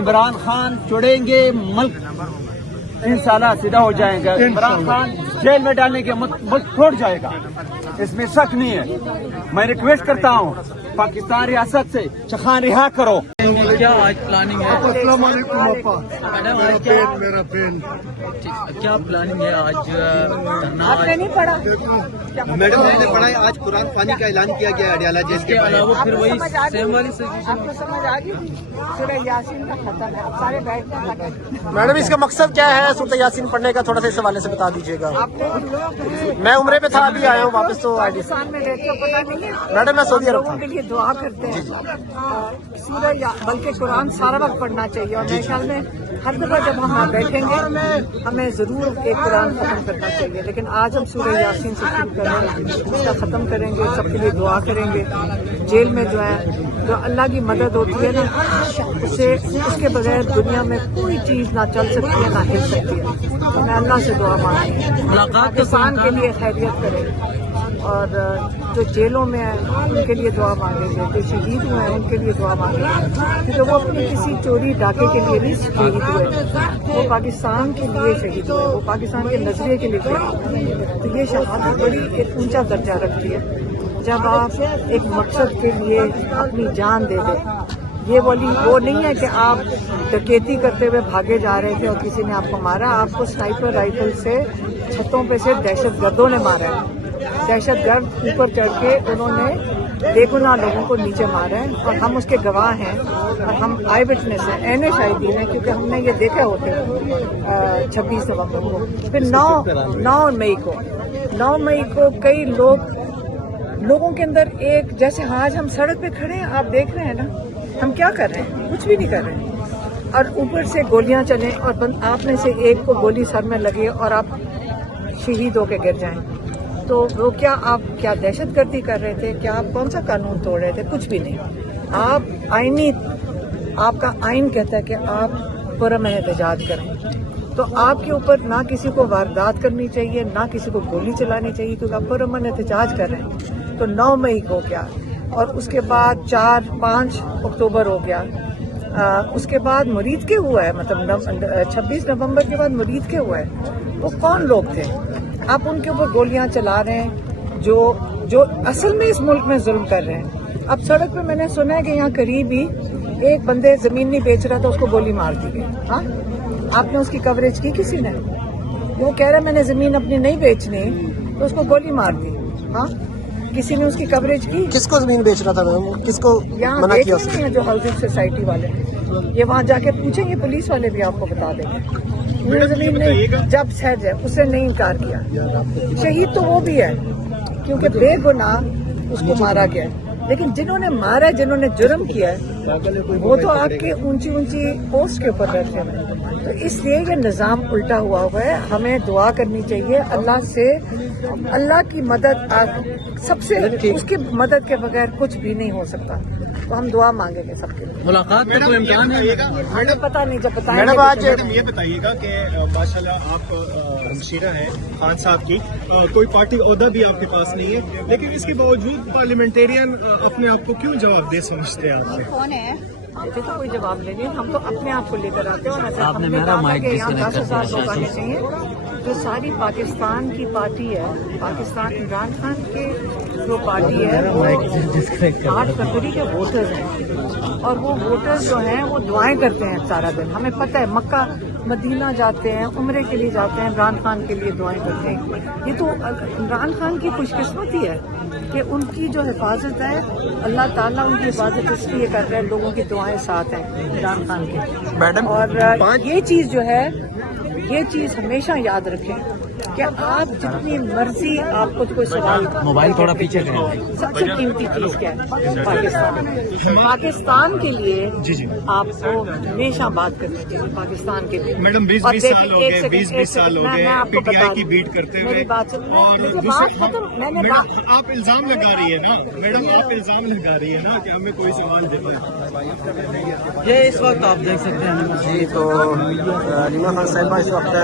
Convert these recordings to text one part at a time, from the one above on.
عمران خان چھوڑیں گے ملک انشاءاللہ سیدھا ہو جائے گا. عمران خان جیل میں ڈالنے کے ملک چھوڑ جائے گا, اس میں شک نہیں ہے. میں ریکویسٹ کرتا ہوں پاکستان ریاست سے چخان رہا کرو. کیا آج پلاننگ ہے؟ السلام علیکم اپا. میڈم آج کیا میرا بہن پلاننگ ہے آج دھرنا؟ آپ نے نہیں پڑھا؟ میڈم میں نے پڑھا ہے آج قرآن پانی کا اعلان کیا گیا اڈیالہ جیل اس کے کے باہر. علاوہ پھر وہی سمجھ آ گئی؟ سیم والی آپ کو سمجھ آ گئی سورہ یاسین کا ختم ہے, آپ سارے بیٹھ جائیں. میڈم اس کا مقصد کیا ہے سورۃ یاسین پڑھنے کا؟ تھوڑا سا اس حوالے سے بتا دیجیے گا. آپ لوگ میں عمرے پہ تھا, ابھی آیا ہوں واپس. تو پاکستان میں رہتے ہو پتہ نہیں ہے. میڈم میں سعودی عرب لوگوں کے لیے دعا کرتے ہیں بلکہ قرآن سارا وقت پڑھنا چاہیے. اور میرے خیال میں ہر دفعہ جب ہم یہاں بیٹھیں گے ہمیں ضرور ایک قرآن ختم کرنا چاہیے. لیکن آج ہم سورہ یاسین سے شروع کریں, اس کا ختم کریں گے, سب کے لیے دعا کریں گے. جیل میں جو ہے جو اللہ کی مدد ہوتی ہے نا, اس کے بغیر دنیا میں کوئی چیز نہ چل سکتی ہے نہ ہل سکتی ہے. ہمیں اللہ سے دعا مانگیں پاکستان کے لیے خیریت کریں, اور جو جیلوں میں ہیں ان کے لیے دعا مانگیں گے, جو شہید ہوئے ہیں ان کے لیے دعا مانگیں گے, کیونکہ وہ اپنی کسی چوری ڈاکے کے لیے نہیں شہید ہوئے, وہ پاکستان کے لیے شہید ہوئے, وہ پاکستان کے نظریے کے لیے شہید ہوئے. تو یہ شہادت بڑی ایک اونچا درجہ رکھتی ہے جب آپ ایک مقصد کے لیے اپنی جان دے دیں. یہ وہ نہیں ہے کہ آپ ڈکیتی کرتے ہوئے بھاگے جا رہے تھے اور کسی نے آپ کو مارا. آپ کو سنائپر رائفل سے چھتوں پہ سے دہشت گردوں نے مارا ہے. دہشت گرد اوپر چڑھ کے انہوں نے بے گناہ لوگوں کو نیچے مارا ہے, اور ہم اس کے گواہ ہیں, اور ہم آئی وٹنس ہیں, عین شاہدین ہیں, کیونکہ ہم نے یہ دیکھا ہوتے 26 نومبر کو. پھر 9 مئی کو کئی لوگوں کے اندر ایک جیسے آج ہم سڑک پہ کھڑے ہیں, آپ دیکھ رہے ہیں نا ہم کیا کر رہے ہیں, کچھ بھی نہیں کر رہے ہیں, اور اوپر سے گولیاں چلیں اور آپ میں سے ایک کو گولی سر میں لگے اور آپ شہید ہو کے گر جائیں. تو وہ آپ کیا دہشت گردی کر رہے تھے؟ کیا آپ کون سا قانون توڑ رہے تھے؟ کچھ بھی نہیں. آپ کا آئین کہتا ہے کہ آپ پرامن احتجاج کریں, تو آپ کے اوپر نہ کسی کو واردات کرنی چاہیے نہ کسی کو گولی چلانی چاہیے, کیونکہ آپ پرامن احتجاج کر رہے ہیں. تو 9 مئی کو کیا, اور اس کے بعد 4-5 اکتوبر ہو گیا, اس کے بعد مرید کے ہوا ہے, مطلب 26 نومبر کے بعد مرید کے ہوا ہے. وہ کون لوگ تھے؟ آپ ان کے اوپر گولیاں چلا رہے ہیں جو اصل میں اس ملک میں ظلم کر رہے ہیں. اب سڑک پہ میں نے سنا ہے کہ یہاں قریب ہی ایک بندے زمین نہیں بیچ رہا تھا, اس کو گولی مار دی گئی. ہاں, آپ نے اس کی کوریج کی کسی نے؟ وہ کہہ رہا ہے میں نے زمین اپنی نہیں بیچنی, تو اس کو گولی مار دی. ہاں, کسی نے اس کی کوریج کی؟ کس کو زمین بیچ رہا تھا میڈم؟ کس کو یہاں منع دیکھ کیا؟ رہے ہیں جو ہاؤسنگ سوسائٹی والے, یہ وہاں جا کے پوچھیں گے, پولیس والے بھی آپ کو بتا دیں گے. زمین نہیں, جب سیج ہے اس نے نہیں انکار کیا. شہید تو وہ بھی ہے کیونکہ بے گناہ اس کو مارا گیا ہے, لیکن جنہوں نے مارا ہے, جنہوں نے جرم کیا ہے, وہ تو آپ کے اونچی پوسٹ کے اوپر رہتے ہیں. تو اس لیے یہ نظام الٹا ہوا ہے. ہمیں دعا کرنی چاہیے اللہ سے. اللہ کی مدد سب سے, اس کی مدد کے بغیر کچھ بھی نہیں ہو سکتا. تو ہم دعا مانگیں گے سب کے لیے. ملاقات کا کوئی امکان ہے؟ ہمیں پتہ نہیں, جب بتائیں میڈم گے. آج میڈم یہ بتائیے گا کہ ماشاءاللہ آپ ہمشیرہ ہیں خان صاحب کی, کوئی پارٹی عہدہ بھی آپ کے پاس نہیں ہے, لیکن اس کے باوجود پارلیمنٹیرین اپنے آپ کو کیوں جواب دے سمجھتے ہیں آپ سے؟ کون ہے مجھے تو کوئی جواب نہیں ہے. ہم تو اپنے آپ کو لے کر آتے ہیں, اور آپ نے ہم میرا مائک کہ یہاں ڈسکنیکٹ 10,000 لوگ آنے چاہیے. جو ساری پاکستان کی پارٹی ہے, پاکستان عمران خان کے جو پارٹی ہے, 8 فروری کے ووٹرز ہیں, اور وہ ووٹرز جو ہیں وہ دعائیں کرتے ہیں سارا دن. ہمیں پتہ ہے مکہ مدینہ جاتے ہیں, عمرے کے لیے جاتے ہیں, عمران خان کے لیے دعائیں کرتے ہیں. یہ تو عمران خان کی خوش قسمتی ہے کہ ان کی جو حفاظت ہے, اللہ تعالیٰ ان کی حفاظت اس لیے کر رہے ہیں, لوگوں کی دعائیں ساتھ ہیں عمران خان کے. میڈم اور یہ چیز جو ہے, یہ چیز ہمیشہ یاد رکھیں کہ آپ جتنی مرضی آپ کو کوئی سوال, موبائل تھوڑا پیچھے کریں. سب سے قیمتی چیز کیا ہے؟ پاکستان کے لیے آپ کو ہمیشہ بات کرنی چاہیے, پاکستان کے لیے. میڈم 20 سال ہو گئے, 20 سال ہو گئے پی ٹی آئی کی بیٹ کرتے ہوئے, اور آپ الزام لگا رہی ہے نا میڈم, آپ الزام لگا رہی ہے نا کہ ہمیں کوئی سوال دیتا ہے. یہ اس وقت آپ دیکھ سکتے ہیں جی, تو علیمہ خان صاحبہ اس وقت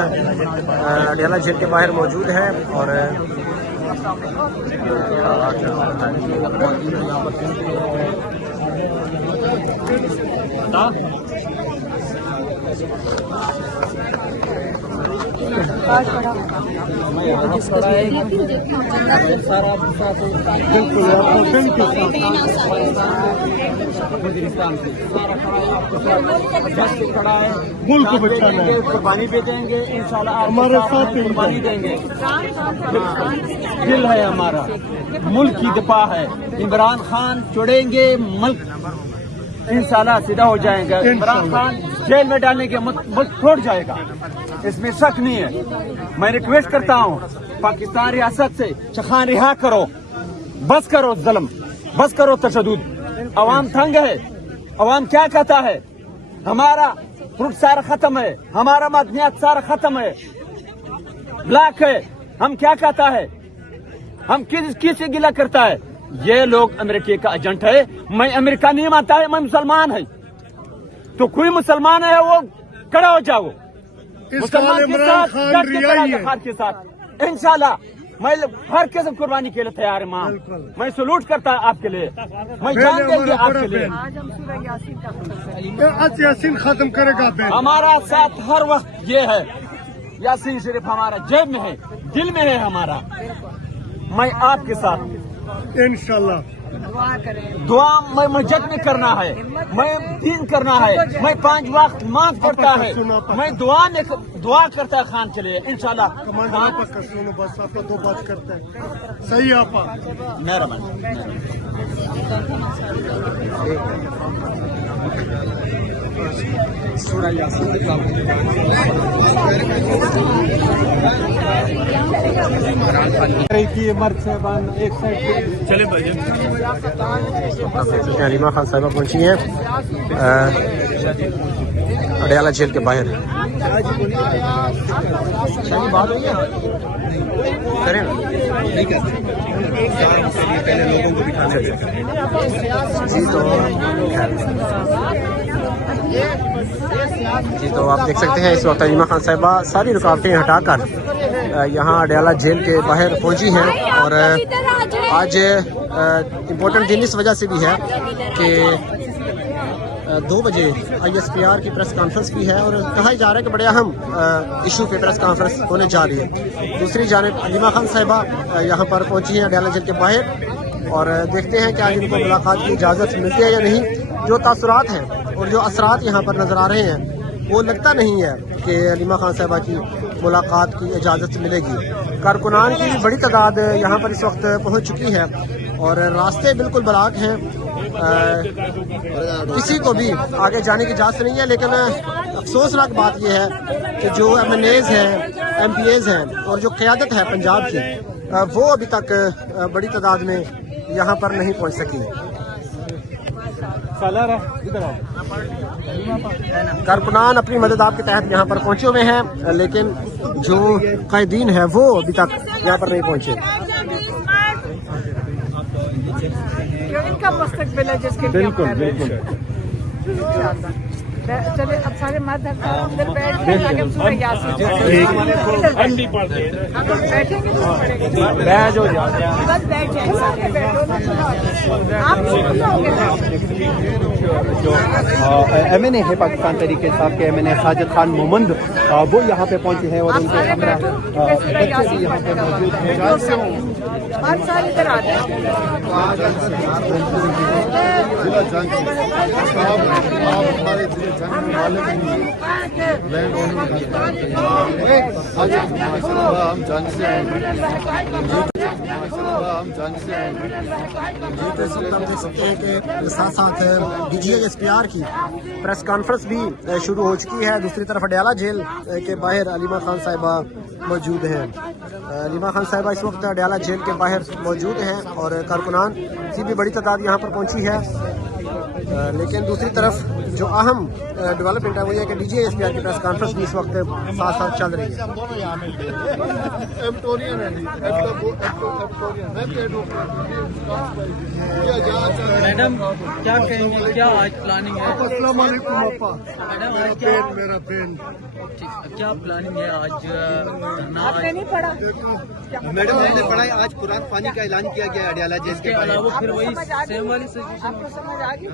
اڈیالہ جیل کے باہر موجود ہے, اور ملک کو بچانا ہے, قربانی بھی دیں گے انشاءاللہ, ہمارے ساتھ قربانی دیں گے. دل ہے ہمارا, ملک کی دفاع ہے. عمران خان چھوڑیں گے, ملک انشاءاللہ سیدھا ہو جائیں گے. عمران خان جیل میں ڈالنے کے ملک چھوڑ جائے گا, اس میں شک نہیں ہے. میں ریکویسٹ کرتا ہوں پاکستان ریاست سے, چخان رہا کرو, بس کرو ظلم, بس کرو تشدد. عوام تنگ ہے, عوام کیا کہتا ہے, ہمارا فروٹ سارا ختم ہے, ہمارا معدنیات سارا ختم ہے, بلاک ہے, ہم کیا کہتا ہے, ہم کس سے گلہ کرتا ہے. یہ لوگ امریکہ کا ایجنٹ ہے. میں امریکہ نہیں مانتا ہے, میں مسلمان ہے. تو کوئی مسلمان ہے وہ کھڑا ہو جاؤ, مسلمان کے ساتھ خان کے ساتھ انشاءاللہ. میں ہر قسم قربانی کے لیے تیار ہے ماں. میں سلوٹ کرتا ہوں آپ کے لیے, میں جان دیں گے آپ کے لیے. آج ہم سورہ یاسین کا یاسین ختم کرے گا. ہمارا ساتھ ہر وقت یہ ہے, یاسین شریف ہمارا جیب میں ہے, دل میں ہے ہمارا. میں آپ کے ساتھ انشاءاللہ دعا کریں. دعا میں مسجد میں کرنا ہے, میں دین کرنا ہے, میں 5 وقت نماز پڑھتا ہے, میں دعا کرتا ہے خان کے لیے انشاءاللہ. بس آپ 2 بات کرتے ہیں. صحیح آپ مہربانی. علیمہ خان صاحبہ پہنچی ہیں اڈیالہ جیل کے باہر. کریں نا جی. تو آپ دیکھ سکتے ہیں اس وقت علیمہ خان صاحبہ ساری رکاوٹیں ہٹا کر یہاں اڈیالہ جیل کے باہر پہنچی ہیں. اور آج امپورٹنٹ دن اس وجہ سے بھی ہے کہ 2 بجے ISPR کی پریس کانفرنس بھی ہے, اور کہا جا رہا ہے کہ بڑے اہم ایشو پہ پریس کانفرنس ہونے جا رہی ہے. دوسری جانب علیمہ خان صاحبہ یہاں پر پہنچی ہیں اڈیالہ جیل کے باہر, اور دیکھتے ہیں کہ آج ان کو ملاقات کی اجازت ملتی ہے یا نہیں. جو تاثرات ہیں اور جو اثرات یہاں پر نظر آ رہے ہیں وہ لگتا نہیں ہے کہ علیمہ خان صاحبہ کی ملاقات کی اجازت ملے گی. کارکنان کی بڑی تعداد یہاں پر اس وقت پہنچ چکی ہے, اور راستے بالکل براق ہیں, کسی کو بھی آگے جانے کی اجازت نہیں ہے. لیکن افسوسناک بات یہ ہے کہ جو MNAs ہیں, MPAs ہیں, اور جو قیادت ہے پنجاب کی, وہ ابھی تک بڑی تعداد میں یہاں پر نہیں پہنچ سکی. کارکنان اپنی مدد آپ کے تحت یہاں پر پہنچے ہوئے ہیں, لیکن جو قائدین ہیں وہ ابھی تک یہاں پر نہیں پہنچے. ان کا مستقبل ہے جس کے بالکل چلے. اب سارے مرد اندر بیٹھ جائیں تاکہ ہم سورہ یاسین بیٹھیں گے تو بس بیٹھ جائیں سارے. آپ MNA ہے پاکستان تحریک انصاف کے MNA ساجد خان مومند, وہ یہاں پہ پہنچے ہیں, اور ان کے ہمراہ بچے بھی یہاں پہ موجود ہیں. ہر سال ادھر آتے ہیں. دیکھ سکتے ہیں کہ ساتھ ساتھ DGISPR کی پریس کانفرنس بھی شروع ہو چکی ہے. دوسری طرف اڈیالہ جیل کے باہر علیمہ خان صاحبہ موجود ہیں. علیمہ خان صاحبہ اس وقت اڈیالہ جیل کے باہر موجود ہیں, اور کارکنان کی بھی بڑی تعداد یہاں پر پہنچی ہے. لیکن دوسری طرف جو اہم ڈیولپمنٹ ہے وہ یہ کہ DGISPR کی پریس کانفرنس بھی اس وقت ساتھ ساتھ چل رہی ہے. میڈم کیا کہیں گے, کیا آج پلاننگ ہے؟ السلام علیکم اپا. میڈم آج میرا بہن کیا پلاننگ ہے آج؟ آپ نے نہیں پڑھا میڈم میں نے پڑھا ہے آج قرآن پانی کا اعلان کیا گیا اڈیالہ جیل کے علاوہ پھر وہی سیم والی آپ کو سمجھ آ گئی.